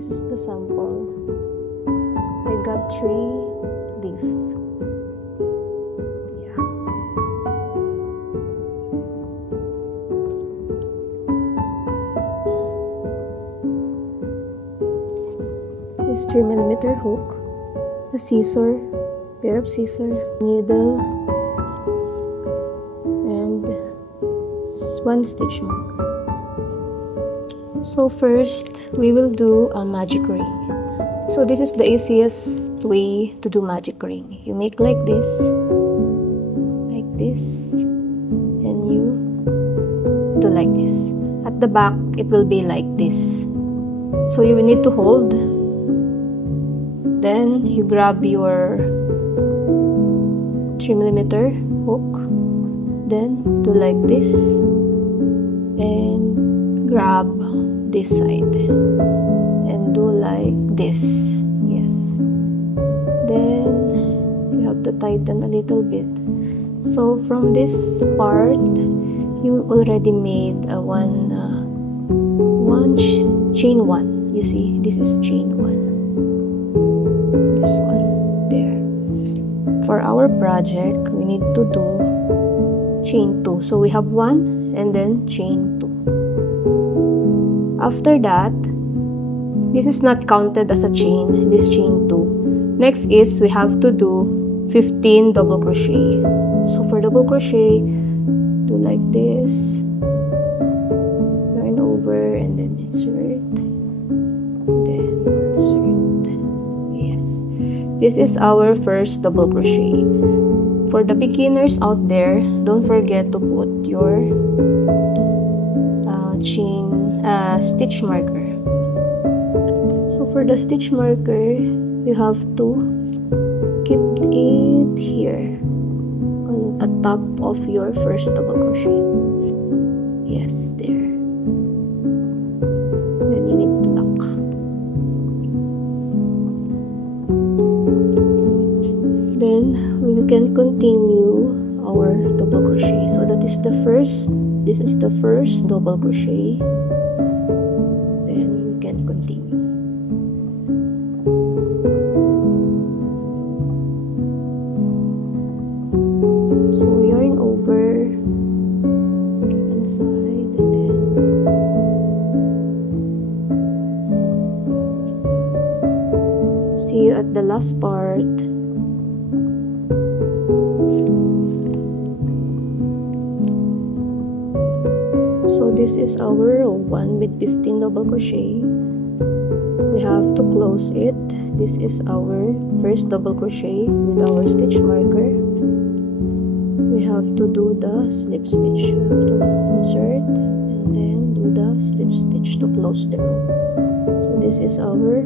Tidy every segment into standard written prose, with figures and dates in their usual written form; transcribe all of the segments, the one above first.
this is the sample. I got 3 leaf. Yeah. This 3mm hook, a scissor, pair of scissors, needle, and 1 stitch mark. So first, we will do a magic ring. So this is the easiest way to do magic ring. You make like this, and you do like this. At the back, it will be like this. So you will need to hold. Then you grab your 3mm hook. Then do like this, and grab this side and do like this. Yes, then you have to tighten a little bit. So from this part you already made a chain 1. You see, this is chain 1, this one there. For our project we need to do chain 2, so we have 1 and then chain 2. After that, this is not counted as a chain, this chain 2. Next is we have to do 15 double crochet. So for double crochet, do like this, yarn over and then insert, then insert. Yes, this is our first double crochet. For the beginners out there, don't forget to put your stitch marker. So for the stitch marker, you have to keep it here on top of your first double crochet. Yes, there. Then you need to lock. Then we can continue our double crochet. So that is the first. This is the first double crochet. Then we can continue. So yarn over, keep inside, and then see you at the last part. So this is our row 1 with 15 double crochet. We have to close it. This is our first double crochet with our stitch marker. We have to do the slip stitch. We have to insert and then do the slip stitch to close the row. So this is our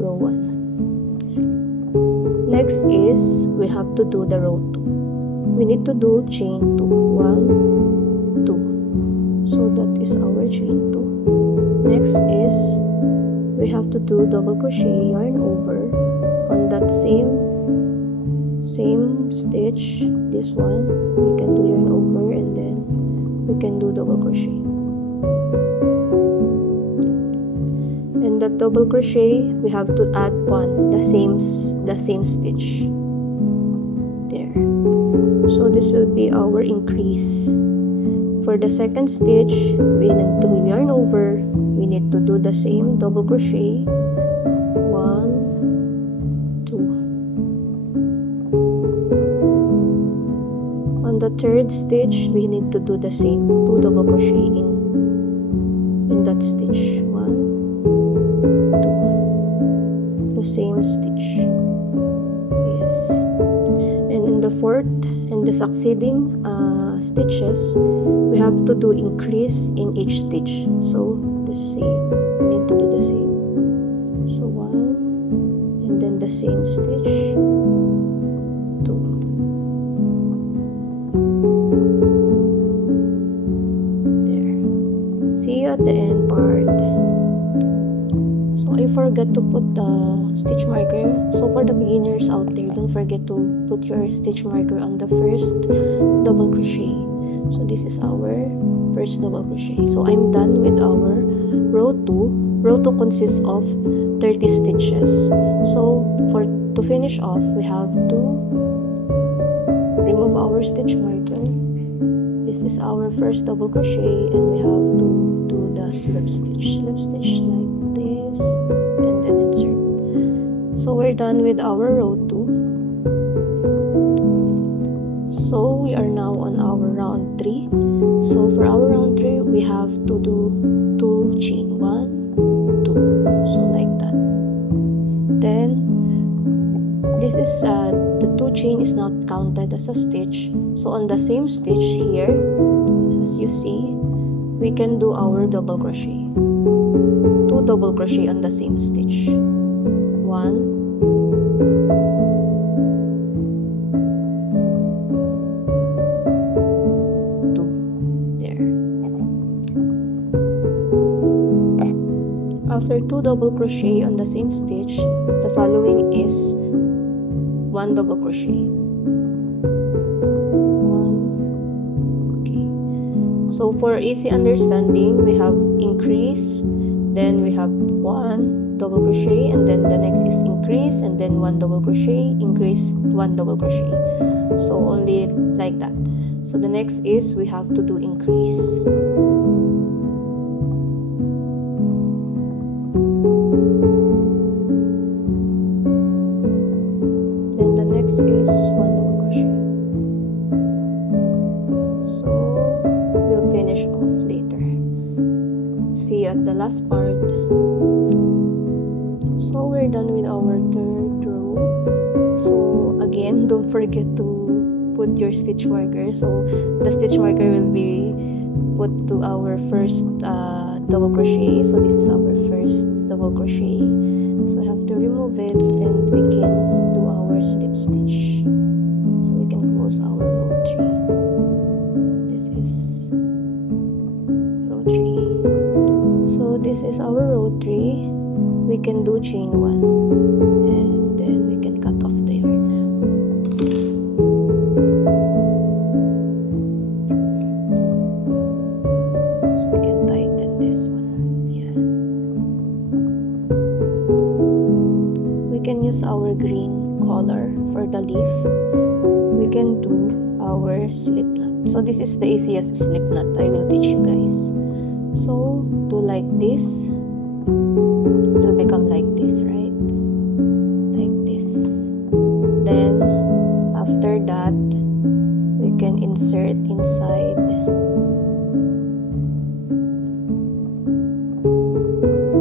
row 1. Next is we have to do the row 2. We need to do chain 2. 1, 2. So that is our chain 2. Next is we have to do double crochet, yarn over on that same stitch. This one we can do yarn over and then we can do double crochet. And that double crochet we have to add 1, the same stitch there. So this will be our increase. For the second stitch, we need to yarn over. We need to do the same double crochet. 1, 2. On the third stitch, we need to do the same 2 double crochet in that stitch. 1, 2. The same stitch. Yes. And in the fourth and the succeeding stitches, we have to do increase in each stitch. So the same, we need to do the same. So 1 and then the same stitch, 2. There. See you at the end part. So I forgot to put the stitch marker. So for the beginners out there, don't forget to put your stitch marker on the first double crochet. So this is our first double crochet. So I'm done with our row 2. row 2 consists of 30 stitches. So to finish off, we have to remove our stitch marker. This is our first double crochet, and we have to do the slip stitch like this, and then insert. So we're done with our row 2. So we are now on our round 3. So for our round 3, we have to do 2 chain, 1, 2, so like that. Then this is the 2 chain is not counted as a stitch. So on the same stitch here, as you see, we can do our double crochet. 2 double crochet on the same stitch. 1, 2. There. After 2 double crochet on the same stitch, the following is 1 double crochet. 1. Okay. So for easy understanding, we have increase, then we have 1 double crochet, and then the next is increase, and then 1 double crochet, increase, 1 double crochet. So only like that. So the next is we have to do increase. Then the next is 1 double crochet. So we'll finish off later. See you at the last part. So we're done with our 3rd row. So again, don't forget to put your stitch marker. So the stitch marker will be put to our first double crochet. So this is our first double crochet. So I have to remove it, and we can do our slip stitch. So we can close our row 3. So this is row 3. So this is our row 3. We can do chain 1, and then we can cut off the yarn. So we can tighten this one. Yeah. We can use our green color for the leaf. We can do our slip knot. So this is the easiest slip knot I will teach you guys. So do like this. It will become like this, right? Like this. Then after that, we can insert inside.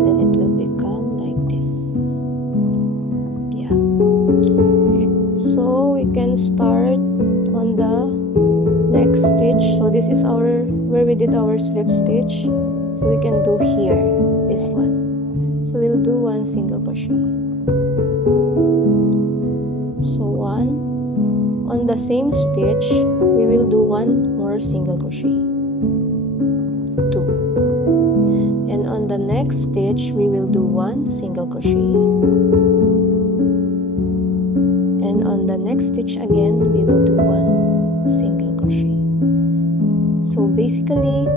Then it will become like this. Yeah. So we can start on the next stitch. So this is our where we did our slip stitch. So we can do here, this one. So we'll do 1 single crochet. So 1. On the same stitch, we will do 1 more single crochet. 2. And on the next stitch, we will do 1 single crochet. And on the next stitch again, we will do 1 single crochet. So basically,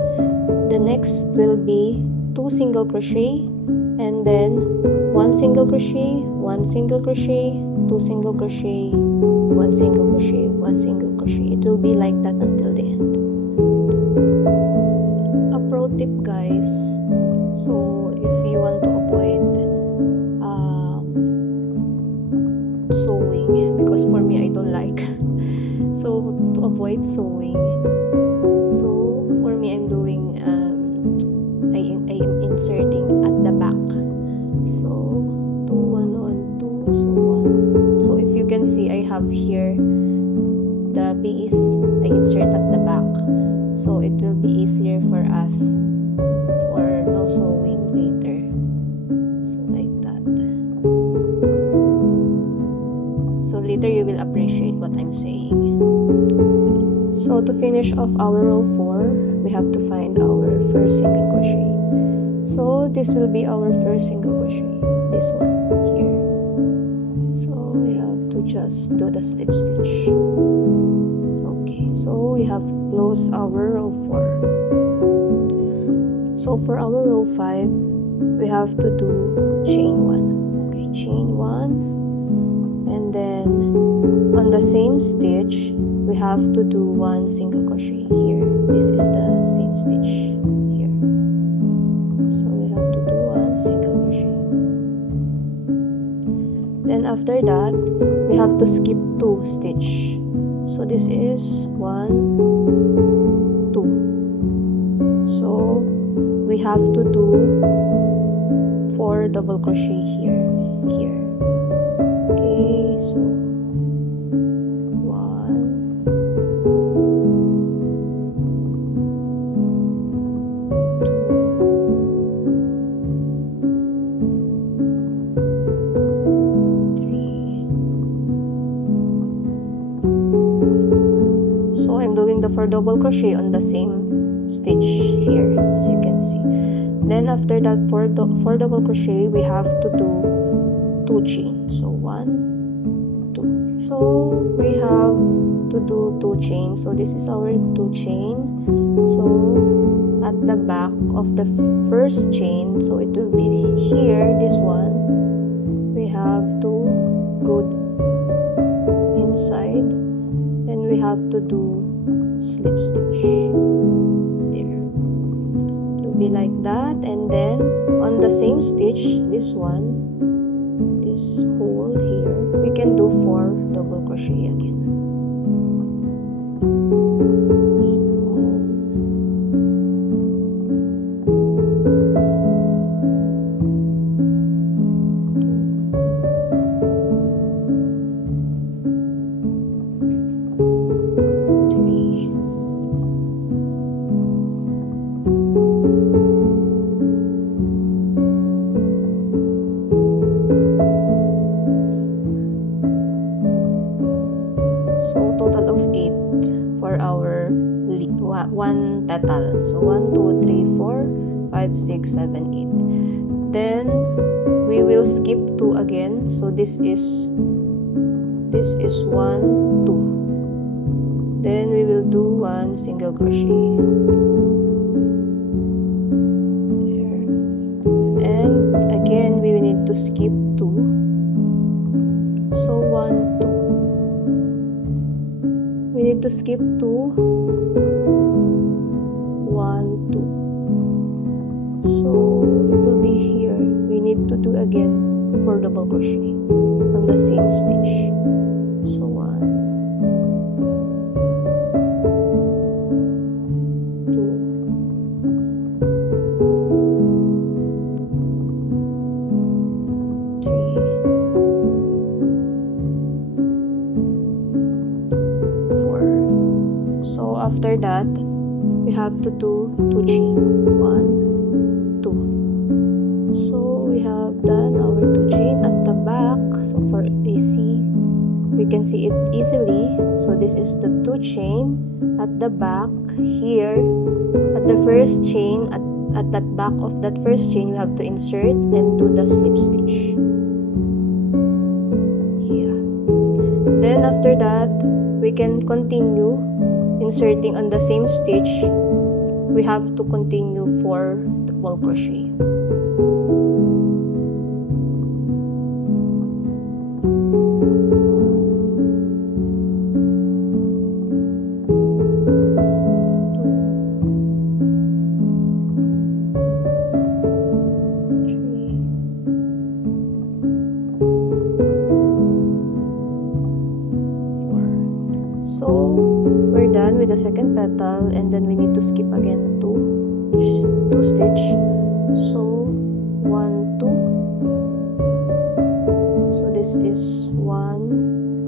the next will be 2 single crochet, and then 1 single crochet, 1 single crochet, 2 single crochet, 1 single crochet, 1 single crochet. It will be like that until the end. A pro tip, guys. So if you want to avoid sewing, because for me I don't like so to avoid sewing, so for me I'm doing I am inserting at the back. So 2 1 1 2, so 1. So if you can see, I have here the base, I insert at the back, so it will be easier for us for no sewing later. So like that. So later you will appreciate what I'm saying. So to finish off our row 4, we have to find our first single crochet. So this will be our first single crochet, this one here. So we have to just do the slip stitch. Okay, so we have closed our row 4. So for our row 5, we have to do chain 1. Okay, chain 1, and then on the same stitch we have to do 1 single crochet here. This is the same stitch here, so we have to do 1 single crochet. Then after that we have to skip 2 stitch, so this is 1, 2, so we have to do 4 double crochet here. Okay, so 1, 2, 3. So I'm doing the 4 double crochet on the same stitch here, as you can see. Then after that 4 double crochet we have to do 2 chain, so 1, 2. So we have to do 2 chains, so this is our 2 chain. So at the back of the first chain, so it will be here, this one, we have to go inside and we have to do slip stitch there. It will be like that, and then on the same stitch, this one, this hole here, we can do 4 double crochet again. 1 petal. So 1, 2, 3, 4, 5, 6, 7, 8. Then we will skip 2 again. So this is 1, 2. Then we will do 1 single crochet there. And again we will need to skip 2. So 1, 2. We need to skip 2, 1, 2. So it will be here. We need to do again 4 double crochet on the same stitch. So 1, 2, 3, 4. So after that, we have to do 2 chain. 1, 2. So we have done our 2 chain at the back. So for easy, we can see it easily. So this is the 2 chain at the back here. At the first chain, at that back of that first chain, we have to insert and do the slip stitch. Yeah. Then after that, we can continue inserting on the same stitch. We have to continue 4 double crochet. 4. So we're done with the second petal, and then we need to skip again 2 stitch. So 1, 2. So this is 1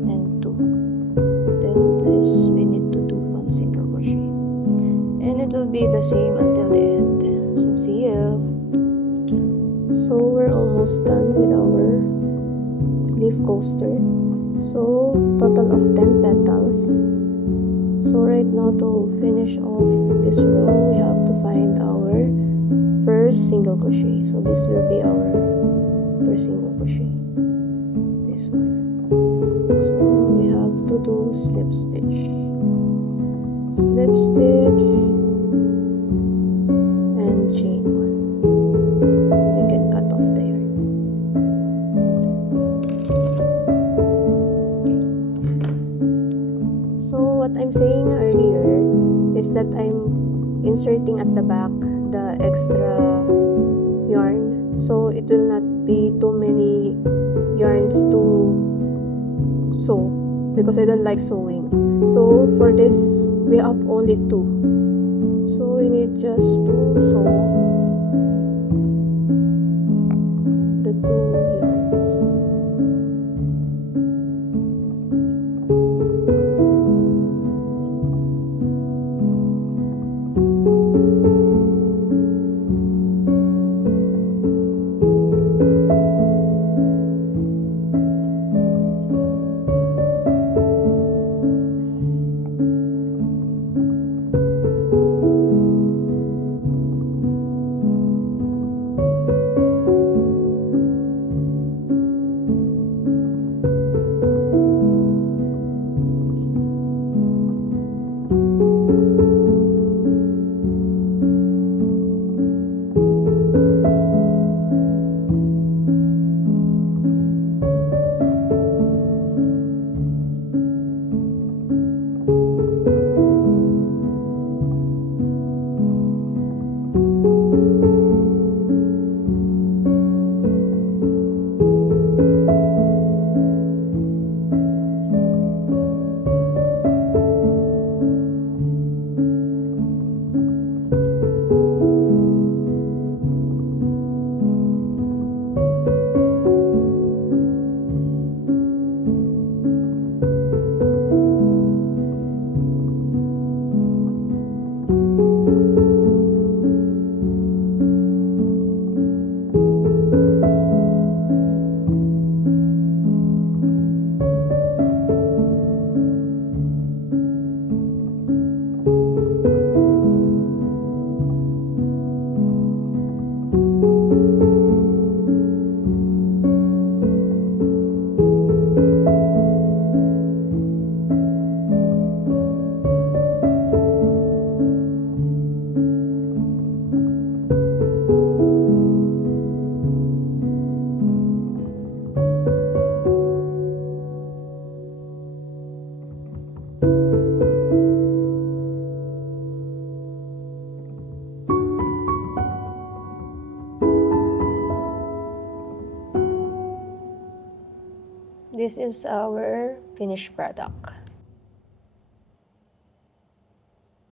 and 2. Then this we need to do 1 single crochet, and it will be the same until the end. So see you. So we're almost done with our leaf coaster. So total of 10 petals. So right now, to finish off this row, we have to find our first single crochet. So this will be our first single crochet, this one. So we have to do slip stitch, and chain 1. We that I'm inserting at the back the extra yarn, so it will not be too many yarns to sew because I don't like sewing. So for this we have only 2, so we need just to sew the 2 yarns. This is our finished product.